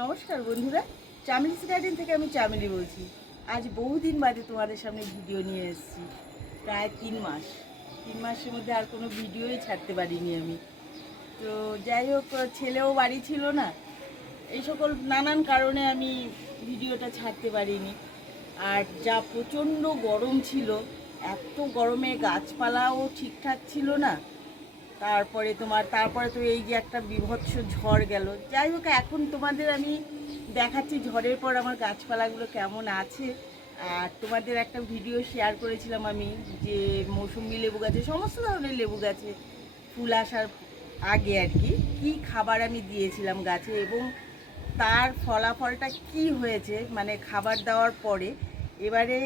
নমস্কার বন্ধুরা চামিলিস গার্ডেন থেকে আমি চামিলি বলছি। আজ বহুদিন বাদে তোমাদের সামনে ভিডিও নিয়ে এসেছি, প্রায় তিন মাস। তিন মাসের মধ্যে আর কোনো ভিডিওই ছাড়তে পারিনি আমি। তো যাই হোক, ছেলেও বাড়ি ছিল না, এই সকল নানান কারণে আমি ভিডিওটা ছাড়তে পারিনি। আর যা প্রচণ্ড গরম ছিল, এত গরমে গাছপালাও ঠিকঠাক ছিল না। তারপরে তোমার, তারপরে তো এই যে একটা বিভৎস ঝড় গেল। যাই হোক, এখন তোমাদের আমি দেখাচ্ছি ঝড়ের পর আমার গাছপালাগুলো কেমন আছে। আর তোমাদের একটা ভিডিও শেয়ার করেছিলাম আমি যে মৌসুমি লেবু গাছে, সমস্ত ধরনের লেবু গাছে ফুল আসার আগে আর কি, কী খাবার আমি দিয়েছিলাম গাছে এবং তার ফলাফলটা কি হয়েছে মানে খাবার দেওয়ার পরে, এবারে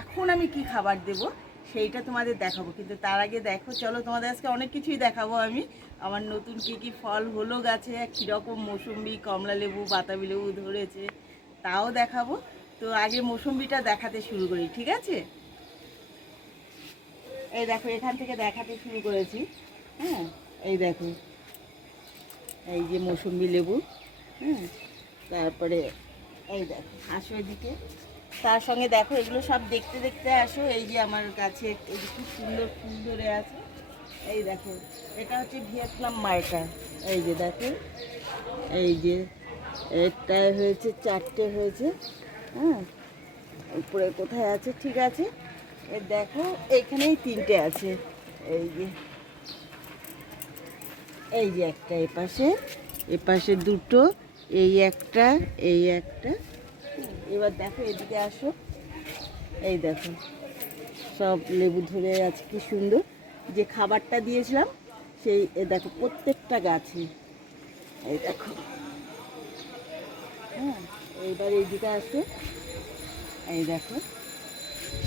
এখন আমি কি খাবার দেব? সেইটা তোমাদের দেখাবো। কিন্তু তার আগে দেখো, চলো তোমাদের আজকে অনেক কিছুই দেখাবো আমি। আমার নতুন কি কি ফল হলো গাছে, কীরকম মৌসুম্বি, কমলা লেবু, বাতাবি লেবু ধরেছে, তাও দেখাবো। তো আগে মৌসুম্বিটা দেখাতে শুরু করি, ঠিক আছে? এই দেখো, এখান থেকে দেখাতে শুরু করেছি। হ্যাঁ এই দেখো। এই যে মৌসুম্বি লেবু হ্যাঁ তারপরে এই দেখো, আসো এদিকে। তার সঙ্গে দেখো, এগুলো সব দেখতে দেখতে আসো। এই যে আমার কাছে খুব সুন্দর ফুল ধরে আছে। এই দেখো, এটা হচ্ছে ভিয়েতনাম মার্কা। এই যে দেখো, এই যে একটায় হয়েছে, চারটে হয়েছে। হ্যাঁ উপরে কোথায় আছে? ঠিক আছে। এ দেখো, এখানেই তিনটে আছে। এই যে এই যে একটা এপাশে এপাশে দুটো, এই একটা এই একটা। এবার দেখো এদিকে আসো। এই দেখো, সব লেবু ধরে আছে, কি সুন্দর। যে খাবারটা দিয়েছিলাম, সেই এ দেখো প্রত্যেকটা গাছে। এই দেখো। হ্যাঁ এইবার এইদিকে আসো। এই দেখো।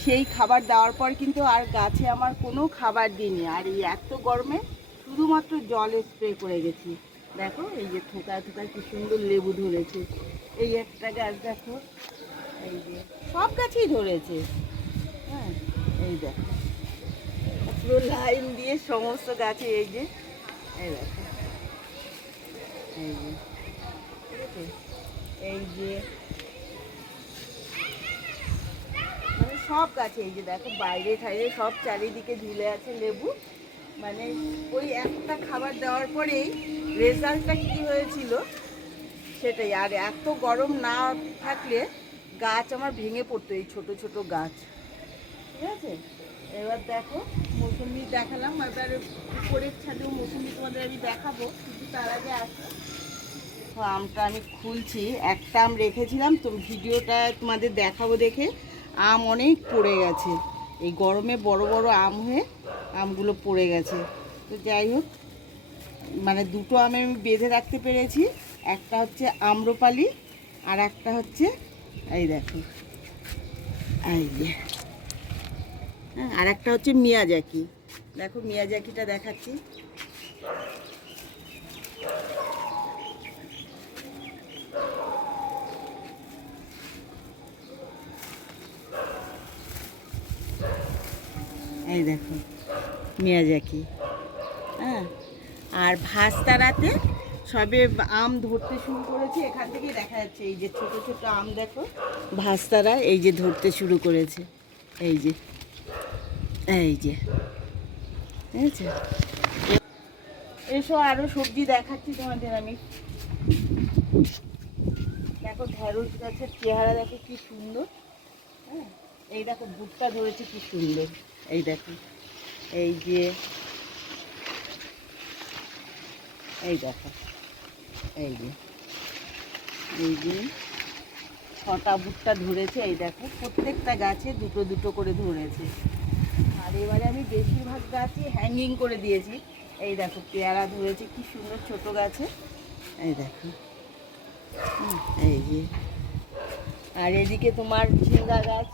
সেই খাবার দেওয়ার পর কিন্তু আর গাছে আমার কোনো খাবার দিইনি। আর এই এত গরমে শুধুমাত্র জল স্প্রে করে গেছি। দেখো, এই যে থোকা থোকা কি সুন্দর লেবু ধরেছে। এই একটা গাছ দেখো। এই যে। সব গাছেই ধরেছে। হ্যাঁ এই দেখো। পুরো লাইন দিয়ে সমস্ত গাছে এই যে, এই দেখো। এই যে? এই যে মানে সব গাছে এই যে দেখো, বাইরে ঠাইরে সব চারিদিকে ঝুলে আছে লেবু। মানে ওই একটা খাবার দেওয়ার পরেই রেজাল্টটা কি হয়েছিল? সেটাই। আর এত গরম না থাকলে গাছ আমার ভেঙে পড়তো, এই ছোট ছোট গাছ। ঠিক আছে? এবার দেখো, মৌসুমি দেখালাম। এবার উপরের ছাদেও মৌসুমি তোমাদের আমি দেখাবো, কিন্তু তার আগে আসো। আমটা আমি খুলছি। একটা আম রেখেছিলাম, তো ভিডিওটা তোমাদের দেখাবো দেখে। আম অনেক পড়ে গেছে। এই গরমে বড় বড় আম হয়ে আমগুলো পড়ে গেছে। তো যাই হোক মানে দুটো আম আমি বেঁধে রাখতে পেরেছি। একটা হচ্ছে আম্রপালি আর একটা হচ্ছে, এই দেখো, এই যে। হ্যাঁ আর একটা হচ্ছে মিয়া মিয়াজাকি। দেখো মিয়া মিয়াজাকিটা দেখাচ্ছি। এই দেখো মিয়া মিয়াজাকি। হ্যাঁ আর ভাস্তারাতে সবে আম ধরতে শুরু করেছে। এখান থেকেই দেখা যাচ্ছে এই যে ছোট ছোট আম, দেখো। ভাস্তারা এই যে ধরতে শুরু করেছে। এই যে এই যে। ঠিক আছে এসো আরও সবজি দেখাচ্ছি তোমাদের আমি। দেখো, ঢেঁড়স গাছের চেহারা দেখো কি সুন্দর। হ্যাঁ এই দেখো, ভুট্টা ধরেছে কি সুন্দর। এই দেখো, এই যে, এই দেখো। এই যে। এই যে ছটা ভুট্টা ধরেছে, এই দেখো, প্রত্যেকটা গাছে দুটো দুটো করে ধরেছে। আর এবারে আমি বেশিরভাগ গাছে হ্যাঙ্গিং করে দিয়েছি। এই দেখো, পেয়ারা ধরেছে, কি সুন্দর ছোট গাছে। এই দেখো। এই যে। আর এদিকে তোমার ঝিঙ্গা গাছ,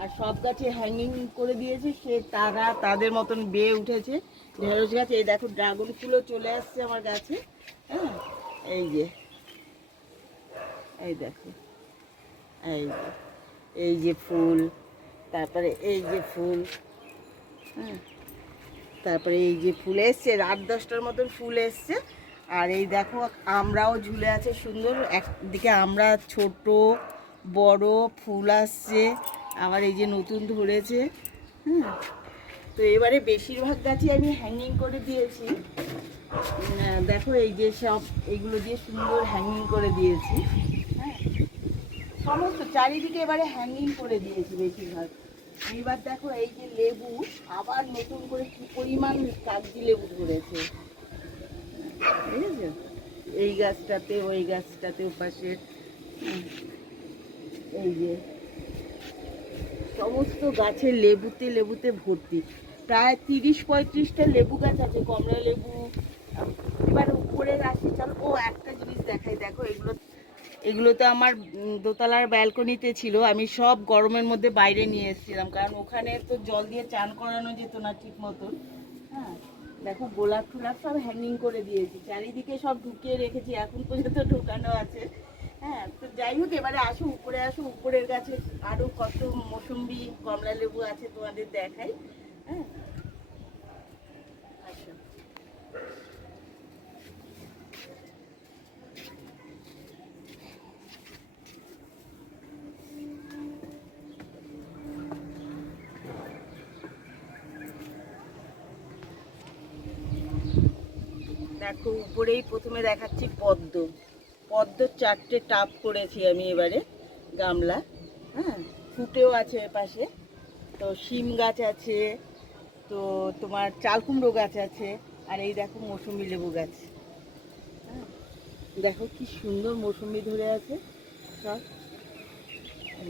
আর সব গাছে হ্যাঙ্গিং করে দিয়েছে, সে তারা তাদের মতন বেয়ে উঠেছে। ঢেঁড়স গাছ, এই দেখো ড্রাগন ফুলও চলে আসছে আমার গাছে হ্যাঁ। এই যে, এই দেখো, এই যে এই যে ফুল, তারপরে এই যে ফুল হ্যাঁ তারপরে এই যে ফুল এসছে, রাত দশটার মতন ফুল এসছে, আর এই দেখো আমরাও ঝুলে আছে, সুন্দর, একদিকে আমরা ছোট, বড়, ফুল আসছে, আবার এই যে নতুন ধরেছে হুম তো এবারে বেশিরভাগ গাছই আমি হ্যাঙ্গিং করে দিয়েছি। দেখো এই যে সব এগুলো দিয়ে সুন্দর হ্যাঙ্গিং করে দিয়েছি। হ্যাঁ সমস্ত চারিদিকে এবারে হ্যাঙ্গিং করে দিয়েছি বেশিরভাগ। এইবার দেখো এই যে লেবু, আবার নতুন করে কি পরিমাণ কাগজি লেবু ধরেছে। এই গাছটাতে, ওই গাছটাতে ওপাশে। এই যে সমস্ত গাছের লেবুতে লেবুতে ভর্তি। প্রায় তিরিশ পঁয়ত্রিশটা লেবু গাছ আছে কমলা লেবু এবার উপরে আসি চলো, ও একটা জিনিস দেখাই, দেখো, এগুলো এগুলো তো আমার দোতলার ব্যালকনিতে ছিল, আমি সব গরমের মধ্যে বাইরে নিয়ে এসেছিলাম, কারণ ওখানে তো জল দিয়ে চান করানো যেত না ঠিক মতন। হ্যাঁ দেখো, গোলাপ টোলাপ সব হ্যাঙ্গিং করে দিয়েছি, চারিদিকে সব ঢুকিয়ে রেখেছি, এখন পর্যন্ত ঢোকানো আছে। হ্যাঁ তো যাই হোক, এবারে আসো, উপরে আসো, উপরের গাছে আরও কত মৌসুম্বি কমলা লেবু আছে তোমাদের দেখাই হ্যাঁ আসো দেখো উপরেই প্রথমে দেখাচ্ছি পদ্ম। পদ্ম চারটে টাপ করেছি আমি এবারে, গামলা। হ্যাঁ ফুটেও আছে পাশে। তো শিম গাছ আছে, তো তোমার চাল কুমড়ো গাছ আছে, আর এই দেখো মৌসুমি লেবু গাছ। হ্যাঁ দেখো কি সুন্দর মৌসুমি ধরে আছে, সব।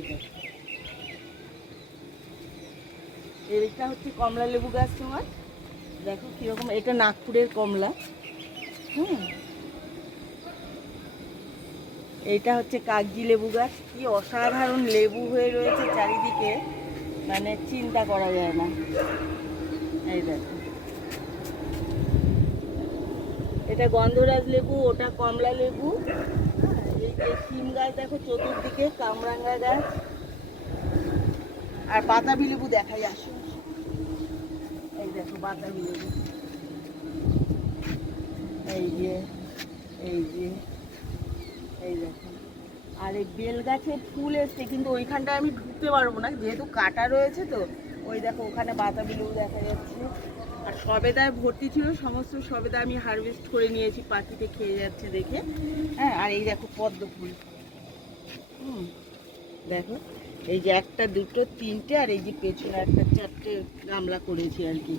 দেখো। হচ্ছে কমলা লেবু গাছ তোমার। দেখো কীরকম, এটা নাগপুরের কমলা। হুম। এইটা হচ্ছে কাগজি লেবু গাছ। কি অসাধারণ লেবু হয়ে রয়েছে চারিদিকে। মানে চিন্তা করা যায় না। এই এটা গন্ধরাজ লেবু, ওটা কমলা লেবু। এই গাছ, দেখো চতুর্দিকে কামরাঙ্গা গাছ। আর বাতাবি লেবু দেখাই, আসুন। এই দেখো বাতাবি লেবু। এই যে এই যে এই দেখো। আর এই বেল গাছে ফুল এসছে, কিন্তু ওইখানটায় আমি ঢুকতে পারব না, যেহেতু কাটা রয়েছে তো। ওই দেখো, ওখানে বাতাবি লেবু দেখা যাচ্ছে। আর সবেদায় ভর্তি ছিল, সমস্ত সবেদা আমি হারভেস্ট করে নিয়েছি পাখিতে খেয়ে যাচ্ছে দেখে। হ্যাঁ আর এই দেখো পদ্ম ফুল। হুম, দেখো, এই যে একটা দুটো, তিনটে, আর এই যে পেছনে একটা চারটে গামলা করেছি আর কি।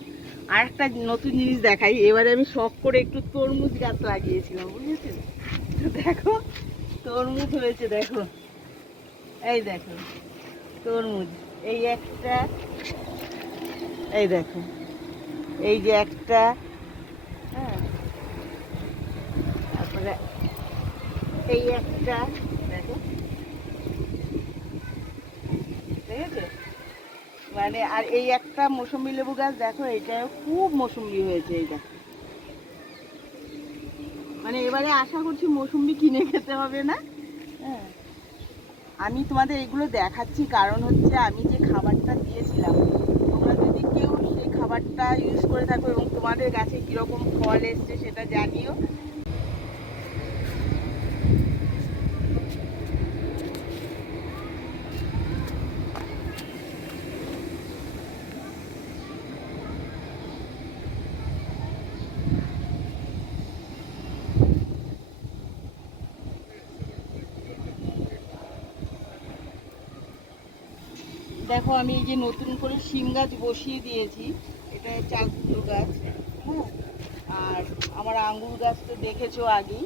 আর একটা নতুন জিনিস দেখাই। এবারে আমি শখ করে একটু তরমুজ গাছ লাগিয়েছিলাম, বুঝেছেন? দেখো, তরমুজ হয়েছে, দেখো। এই দেখো, তরমুজ। এই একটা, এই দেখো। এই যে একটা হ্যাঁ। তারপরে এই একটা, দেখো। ঠিক আছে মানে আর এই একটা মৌসুমি লেবু গাছ দেখো এটা খুব মৌসুমি হয়েছে এইটা। মানে এবারে আশা করছি মৌসুমি কিনে খেতে হবে না। হ্যাঁ। আমি তোমাদের এগুলো দেখাচ্ছি কারণ হচ্ছে আমি যে খাবারটা দিয়েছিলাম তোমরা যদি কেউ সেই খাবারটা ইউজ করে থাকো এবং তোমাদের গাছে কীরকম ফল এসছে সেটা জানিও। দেখো আমি এই যে নতুন করে শিম গাছ বসিয়ে দিয়েছি এটা চাল কুমড়ো গাছ হ্যাঁ? আর আমার আঙ্গুর গাছ তো দেখেছ আগেই।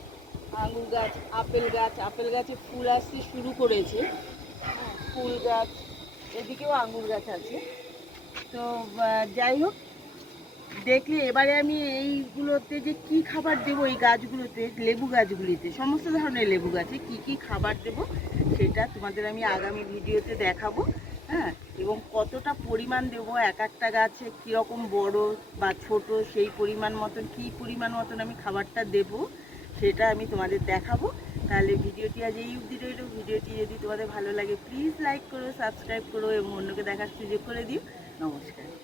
আঙ্গুর গাছ আপেল গাছ আপেল গাছে ফুল আসতে শুরু করেছে। হ্যাঁ, ফুল গাছ এদিকেও আঙ্গুর গাছ আছে। তো যাই হোক দেখলে এবারে আমি এইগুলোতে যে কি খাবার দেবো এই গাছগুলোতে লেবু গাছগুলিতে সমস্ত ধরনের লেবু গাছে কি কি খাবার দেবো সেটা তোমাদের আমি আগামী ভিডিওতে দেখাবো। হ্যাঁ এবং কতটা পরিমাণ দেবো, এক একটা গাছে কীরকম বড় বা ছোট, সেই পরিমাণ মতন, কী পরিমাণ মতন আমি খাবারটা দেব, সেটা আমি তোমাদের দেখাবো। তাহলে ভিডিওটি আজ এই অবধি রইল। ভিডিওটি যদি তোমাদের ভালো লাগে প্লিজ লাইক করো সাবস্ক্রাইব করো, এবং অন্যকে দেখার সুযোগ করে দিও। নমস্কার।